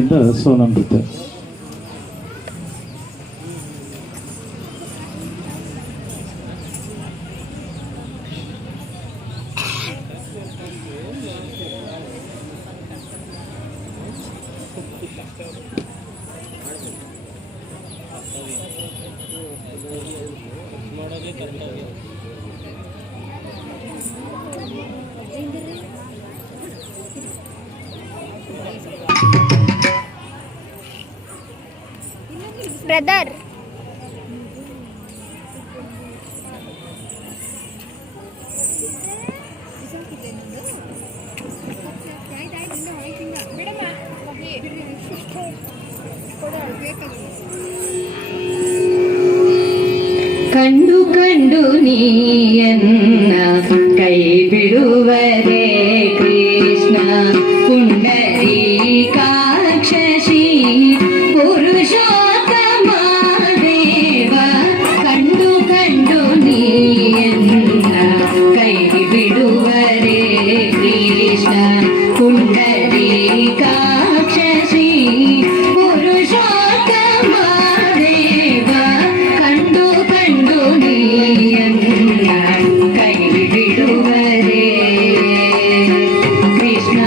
ಇಂದ ಸೋನಮೃತ. ಬ್ರದರ್ ಕಂಡು ಕಂಡು ನೀಯನ್ನ ಕೈ ಬಿಡುವರೆ ಕೃಷ್ಣ ಪುಂಡರೀಕಾಕ್ಷ ಶ್ರೀ ಪುರುಷೋತ್ತಮ ದೇವ. ಕಂಡು ಕಂಡು ನೀಯನ್ನ ಕೈ ಬಿಡುವರೆ ಕೃಷ್ಣ ಪುಂಡರೀಕಾಕ್ಷ ಶ್ರೀ ಪುರುಷೋತ್ತಮ ದೇವ. ಕಂಡು ಕಂಡು ನೀಯನ್ನ ಕೈ ಬಿಡುವರೆ ಕೃಷ್ಣ.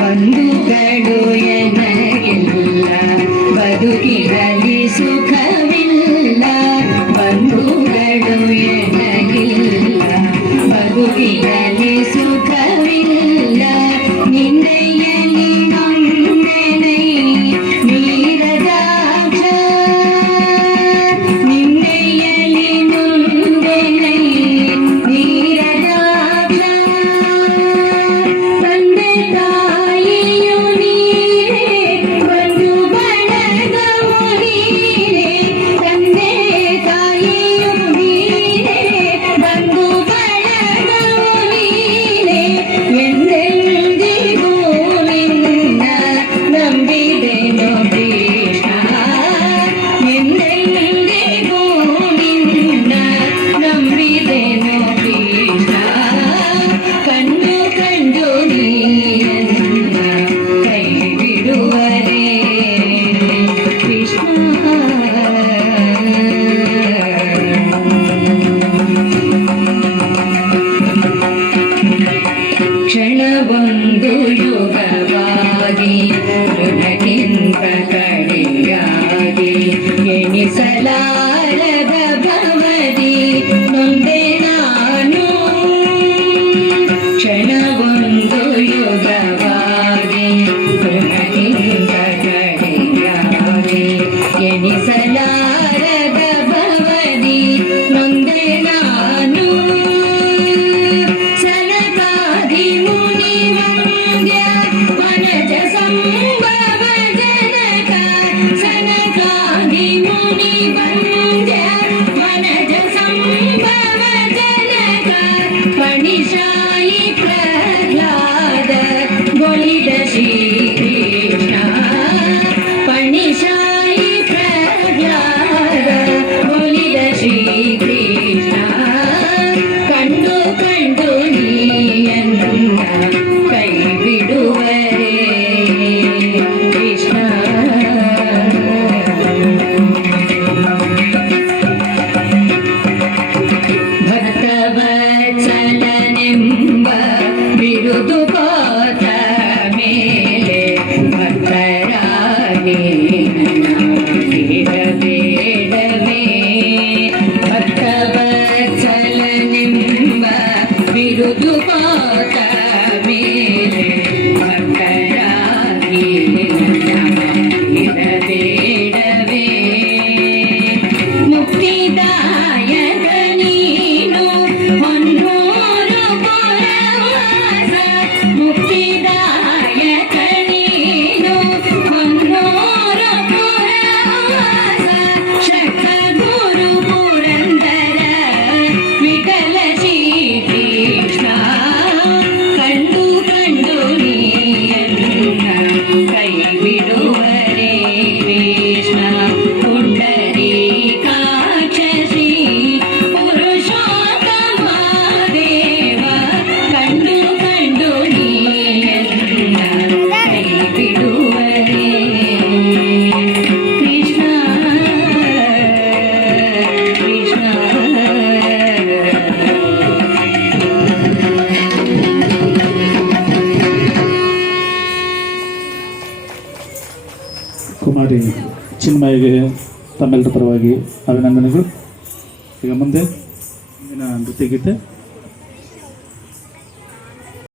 ಬಂಧುಗಳು ಎನಗಿಲ್ಲ, ಬದುಕಿನಲ್ಲಿ ಸುಖವಿಲ್ಲ. ಬಂಧುಗಳು ಎನಗಿಲ್ಲ, ಬದುಕಿನಲ್ಲಿ ಸುಖವಿಲ್ಲ. ನಿನ್ನೆಯಲ್ಲಿ ನೊಂದೆನೈ ನೀರದಾಕ್ಷ, ನಿನ್ನೆಯಲ್ಲಿ ನೊಂದೆನೈ ನೀರದಾಕ್ಷ. ತಂದೆ ತಾಯಿಯು ನೀರೇ, ಬಂಧು ಬಳಗವು ನೀರೇ. ತಂದೆ ತಾಯಿಯು ನೀರೇ, ಬಂಧು ಬಳಗವು ನೀರೇ. ಎಂದೆಂದಿಗೂ ನಿನ್ನ ನಂಬಿದೆನು ಕೃಷ್ಣ. ಎಂದೆಂದಿಗೂ ನಿನ್ನ ನಂಬಿದೆನು ಕೃಷ್ಣ. ಕಂಡು ಕಂಡು ನೀಯನ್ನ ಕೈ ಬಿಡುವರೆ ಕೃಷ್ಣ. ಕ್ಷಣವೊಂದು ಯುಗವಾಗಿ ಮೃಗಕ್ಕಿಂತ ಕಡೆಯಾಗಿ ಎಣಿಸಲಾರದ ಭವದಿ ನೊಂದೆ ನಾನು. ಕ್ಷಣವೊಂದು ಯುಗವಾಗಿ ಮೃಗಕ್ಕಿಂತ ಕಡೆಯಾಗಿ ಎಣಿಸಲಾರದ ಭವದಿ ನೊಂದೆ ನಾನು. ಸನಕಾದಿ ಮುನಿ ವಂದ್ಯ ವನಜ ಸಂಭವ ಜನಕ. ಸನಕಾದಿ ಮುನಿ ವಂದ್ಯ ವನಜ ಸಂಭವ ಜನಕ. ಪಣಿಶಾಯಿ ಪ್ರಹ್ಲಾದ ಗೊಳಿದ ಶ್ರೀಕೃಷ್ಣ. ಪಣಿಶಾಯಿ ಪ್ರಹ್ಲಾದ ಗೊಳಿದ ಶ್ರೀಕೃಷ್ಣ. ಕಂಡು ಕಂಡು ನೀಯನ್ನ ಕೈ ಬಿಡುವರೆ ಕೃಷ್ಣ. ಭಕ್ತವತ್ಸಲನೆಂಬ ಬಿರುದು ಕೋತ ಮೇಲೆ ಚಿನ್ಮಯಿಗೆ ತಮ್ಮೆಲ್ಲರ ಪರವಾಗಿ ಅಭಿನಂದನೆಗಳು. ಈಗ ಮುಂದೆ ಮುಂದಿನ ನೃತ್ಯ ಗೀತೆ